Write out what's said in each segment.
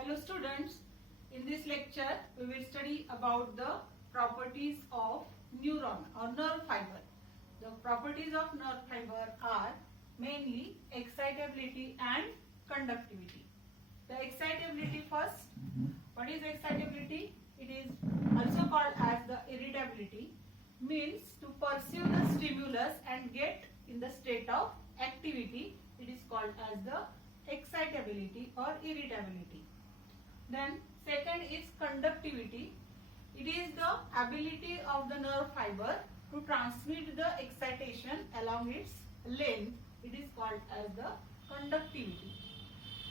Hello students, in this lecture we will study about the properties of neuron or nerve fiber. The properties of nerve fiber are mainly excitability and conductivity. The excitability first. What is excitability? It is also called as the irritability, means to pursue the stimulus and get in the state of activity. It is called as the excitability or irritability. Then second is conductivity. It is the ability of the nerve fiber to transmit the excitation along its length. It is called as the conductivity.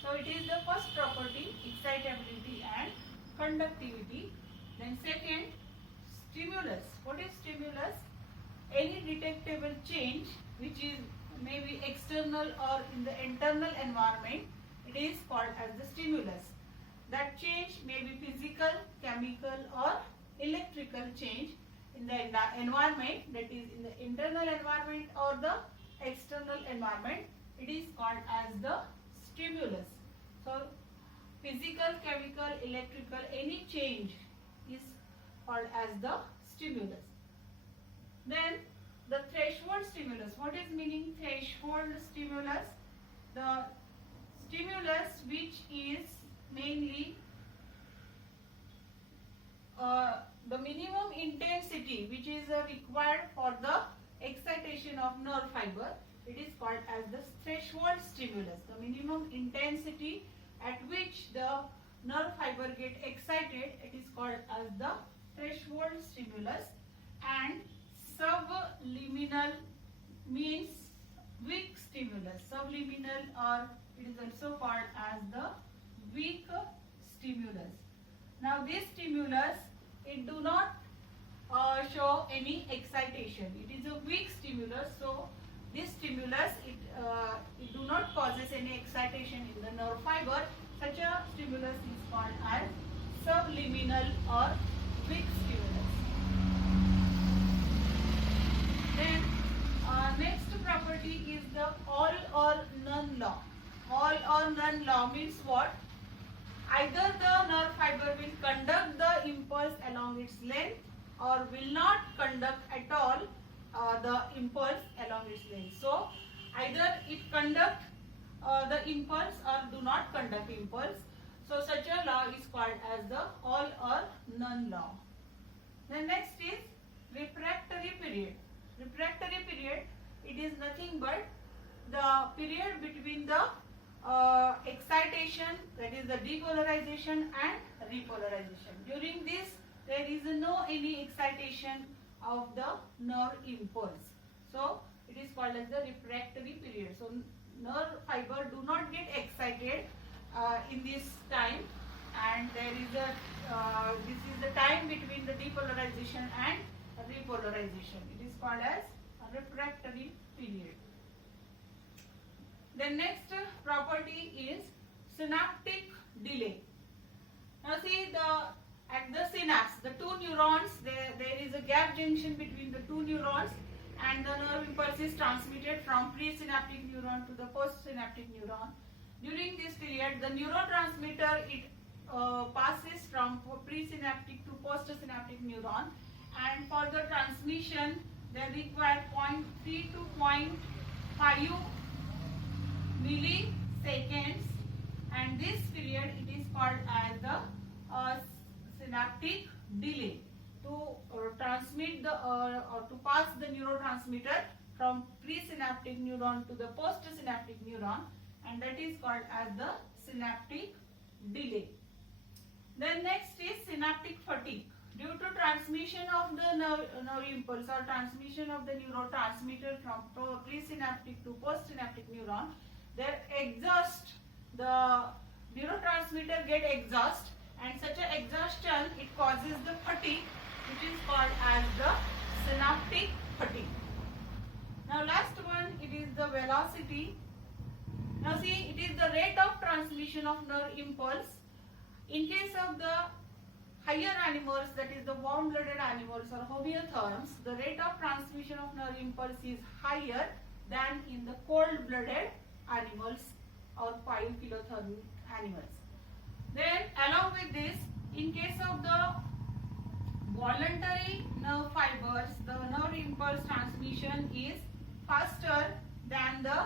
So it is the first property, excitability and conductivity. Then second, stimulus. What is stimulus? Any detectable change which is maybe external or in the internal environment, it is called as the stimulus. That change may be physical, chemical or electrical change in the environment, that is in the internal environment or the external environment. It is called as the stimulus. So physical, chemical, electrical, any change is called as the stimulus. Then the threshold stimulus. What is meaning threshold stimulus? The stimulus which is mainly the minimum intensity which is required for the excitation of nerve fiber. It is called as the threshold stimulus. The minimum intensity at which the nerve fiber get excited, it is called as the threshold stimulus. And subliminal means weak stimulus. Subliminal, or it is also called as the weak stimulus. Now this stimulus, it do not show any excitation. It is a weak stimulus. So this stimulus, it do not causes any excitation in the nerve fiber. Such a stimulus is called as subliminal or weak stimulus. Then next property is the all or none law. All or none law means what? Either the nerve fiber will conduct the impulse along its length or will not conduct at all the impulse along its length. So either it conduct the impulse or do not conduct impulse. So such a law is called as the all or none law. The next is refractory period. Refractory period, it is nothing but the period between the excitation, that is the depolarization and repolarization. During this, there is no any excitation of the nerve impulse. So it is called as the refractory period. So nerve fiber do not get excited in this time, and there is a this is the time between the depolarization and repolarization. It is called as a refractory period. The next property is synaptic delay. Now see, at the synapse, the two neurons, there is a gap junction between the two neurons, and the nerve impulse is transmitted from presynaptic neuron to the postsynaptic neuron. During this period, the neurotransmitter, it passes from presynaptic to postsynaptic neuron, and for the transmission they require 0.3 to 0.5 milliseconds, and this period it is called as the synaptic delay to transmit the or to pass the neurotransmitter from presynaptic neuron to the postsynaptic neuron, and that is called as the synaptic delay. Then next is synaptic fatigue. Due to transmission of the nerve impulse or transmission of the neurotransmitter from presynaptic to postsynaptic neuron, their exhaust, the neurotransmitter get exhaust, and such a exhaustion, it causes the fatigue, which is called as the synaptic fatigue. Now last one, it is the velocity. Now see, it is the rate of transmission of nerve impulse. In case of the higher animals, that is the warm-blooded animals or homeotherms, the rate of transmission of nerve impulse is higher than in the cold-blooded animals or 5 kilothermic animals. Then with this, in case of the voluntary nerve fibers, the nerve impulse transmission is faster than the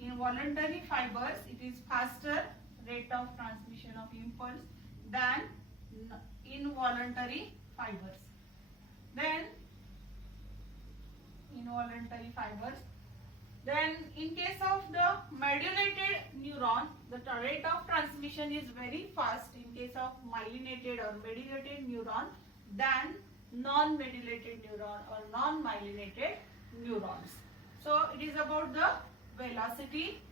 involuntary fibers. It is faster rate of transmission of impulse than involuntary fibers. Then involuntary fibers. Then in case of the modulated neuron, the rate of transmission is very fast in case of myelinated or modulated neuron than non-modulated neuron or non-myelinated neurons. So it is about the velocity.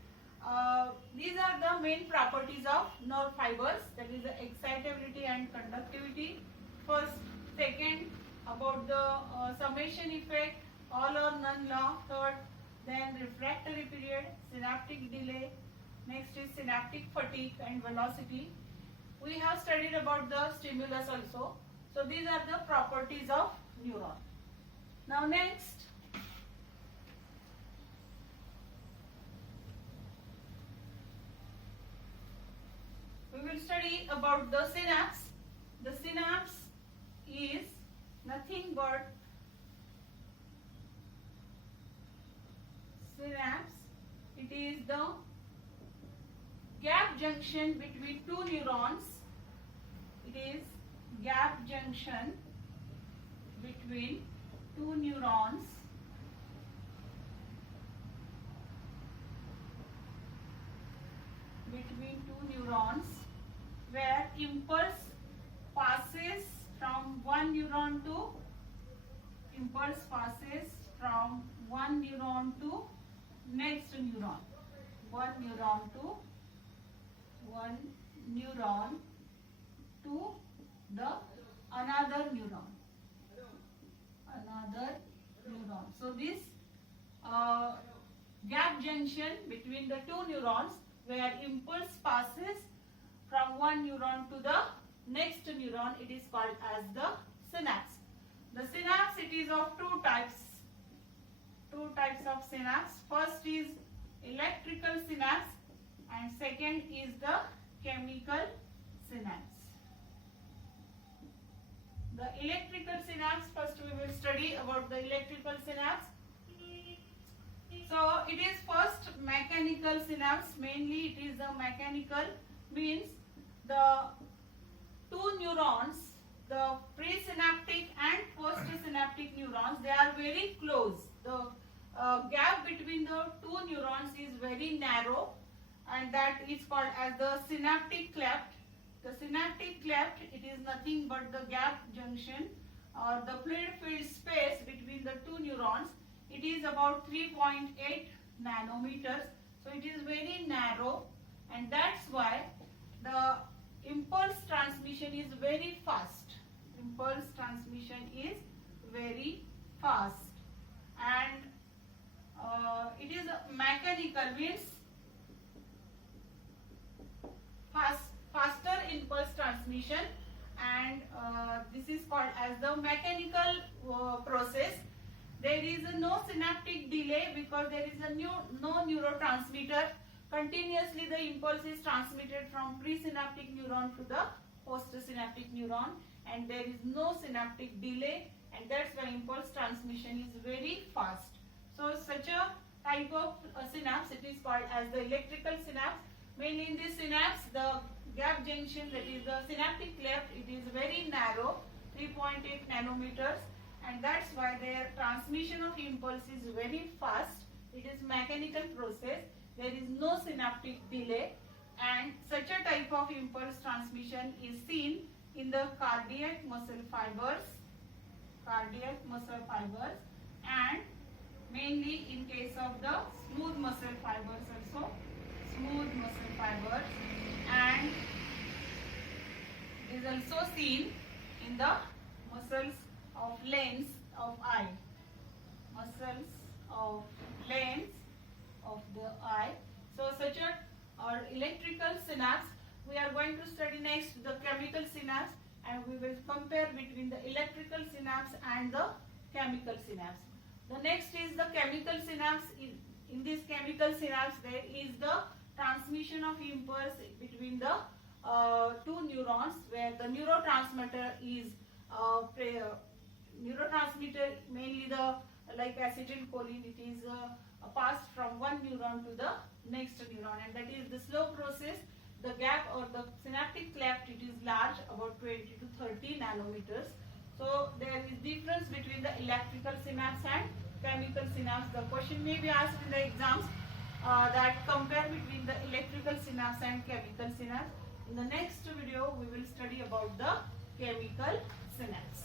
These are the main properties of nerve fibers, that is the excitability and conductivity. First, second, about the summation effect, all or none law. Third, then refractory period, synaptic delay. Next is synaptic fatigue and velocity. We have studied about the stimulus also. So these are the properties of neuron. Now next, we will study about the synapse. The synapse is nothing but synapse. It is the gap junction between two neurons. It is gap junction between two neurons. Where impulse passes from one neuron to next neuron. One neuron to the another neuron. So this gap junction between the two neurons where impulse passes from one neuron to the next neuron, it is called as the synapse. The synapse, it is of two types of synapse. First is electrical synapse and second is the chemical synapse. The electrical synapse, first we will study about the electrical synapse. So it is first mechanical synapse. Mainly it is the mechanical, means the two neurons, the presynaptic and postsynaptic neurons, they are very close. The gap between the two neurons is very narrow, and that is called as the synaptic cleft. The synaptic cleft, it is nothing but the gap junction or the fluid filled space between the two neurons. It is about 3.8 nanometers. So it is very narrow, and that's why the impulse transmission is very fast. And it is mechanical, means faster impulse transmission, and this is called as the mechanical process. There is no synaptic delay because there is no neurotransmitter. Continuously the impulse is transmitted from presynaptic neuron to the postsynaptic neuron, and there is no synaptic delay, and that's why impulse transmission is very fast. So such a type of synapse, it is called as the electrical synapse. Mainly in this synapse, the gap junction, that is the synaptic cleft, it is very narrow, 3.8 nanometers, and that's why their transmission of impulse is very fast. It is mechanical process. There is no synaptic delay, and such a type of impulse transmission is seen in the cardiac muscle fibers, and mainly in case of the smooth muscle fibers also, and it is also seen in the muscles of lens of eye, of the eye. So such a electrical synapse. We are going to study next the chemical synapse, and we will compare between the electrical synapse and the chemical synapse. The next is the chemical synapse. In this chemical synapse, there is the transmission of impulse between the two neurons where the neurotransmitter is neurotransmitter, mainly the like acetylcholine, it is passed from one neuron to the next neuron, and that is the slow process. The gap or the synaptic cleft, it is large, about 20 to 30 nanometers. So there is difference between the electrical synapse and chemical synapse. The question may be asked in the exams that compare between the electrical synapse and chemical synapse. In the next video we will study about the chemical synapse.